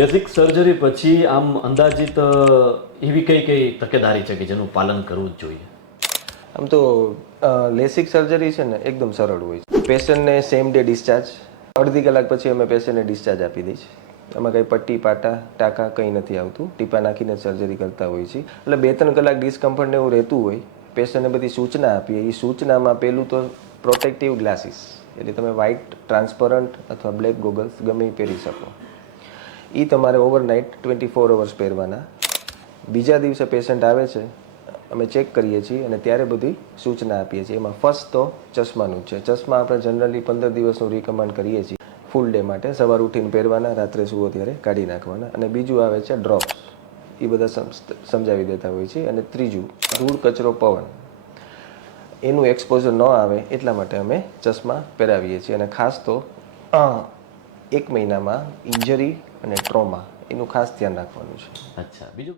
LASIK surgery પછી આમ અંદાજિત એવી કઈ તકેદારી છે કે જેનું પાલન કરવું જ જોઈએ? આમ તો લેસિક સર્જરી છે ને એકદમ સરળ હોય છે. પેશન્ટને સેમ ડે ડિસ્ચાર્જ, અડધી કલાક પછી અમે પેશન્ટને ડિસ્ચાર્જ આપી દઈએ છીએ. એમાં કંઈ પટ્ટી પાટા ટાંકા કંઈ નથી આવતું, ટીપા નાખીને સર્જરી કરતા હોઈએ છીએ. એટલે 2-3 કલાક ડિસ્કમ્ફર્ટને એવું રહેતું હોય, પેશન્ટને બધી સૂચના આપીએ. એ સૂચનામાં પહેલું તો પ્રોટેક્ટિવ ગ્લાસીસ, એટલે તમે વ્હાઇટ ટ્રાન્સપરન્ટ અથવા બ્લેક ગોગલ્સ ગમે એ પહેરી શકો. એ તમારે ઓવરનાઇટ 24 અવર્સ પહેરવાના. બીજા દિવસે પેશન્ટ આવે છે, અમે ચેક કરીએ છીએ અને ત્યારે બધી સૂચના આપીએ છીએ. એમાં ફર્સ્ટ તો ચશ્માનું છે. ચશ્મા આપણે જનરલી 15 દિવસનું રિકમેન્ડ કરીએ છીએ ફૂલ ડે માટે. સવાર ઉઠીને પહેરવાના, રાત્રે સૂવો ત્યારે કાઢી નાખવાના. અને બીજું આવે છે ડ્રોપ્સ, એ બધા સમજાવી દેતા હોય છે. અને ત્રીજું, ધૂળ કચરો પવન એનું એક્સપોઝર ન આવે એટલા માટે અમે ચશ્મા પહેરાવીએ છીએ. અને ખાસ તો 1 મહિનામાં ઇન્જરી અને ટ્રોમા એનું ખાસ ધ્યાન રાખવાનું છે. અચ્છા, બીજું